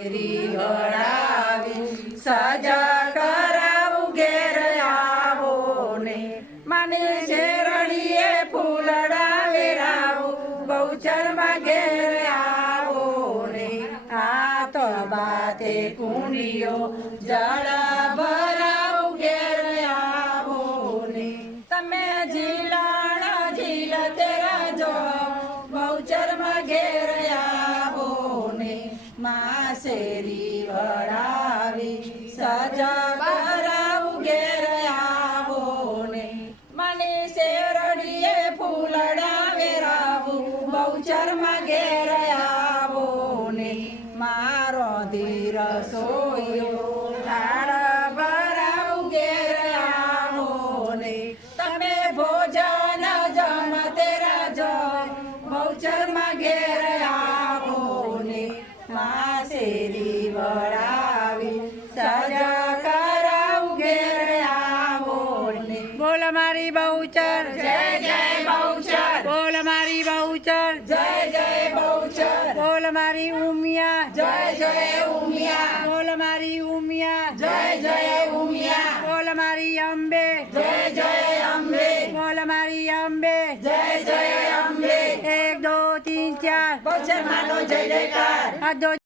શેરી વળાવી સજા કરાવું ઘેર આવો ને મને શેરણીએ ફૂલડા વેરાવું બહુચરમાં ઘેર આવો ને હાથ બાતે કુંડીઓ જળ ભરાવું ઘેર આવો ને તમે ઝીલાણા ઝીલ તેરા જો બહુચરમાં ઘેર આવો ને માં શેરી વળાવી સજા કરાવું ઘેર આવો ને મને શેરડીએ ફૂલડા વેરાવું બહુચરમાં ઘેર આવો ને મારો ધીર સોયો થાળ ભરાવું ઘેર આવો ને તમે ભોજન જમ તેરા જો બહુચરમાં ઘેર આવો ને માં શેરી વળાવી સજા કરાવું ઘેર આવો ને બોલ મારી બહુચર જય જય બહુચર બોલ મારી બહુચર જય જય બહુચર બોલ મારી ઉમિયા જય જય ઉમિયા બોલ મારી ઉમિયા જય જય ઉમિયા બોલ મારી અંબે જય જય અંબે બોલ મારી અંબે જય જય અંબે 1 2 3 4 બહુચર માનો જય જયકાર.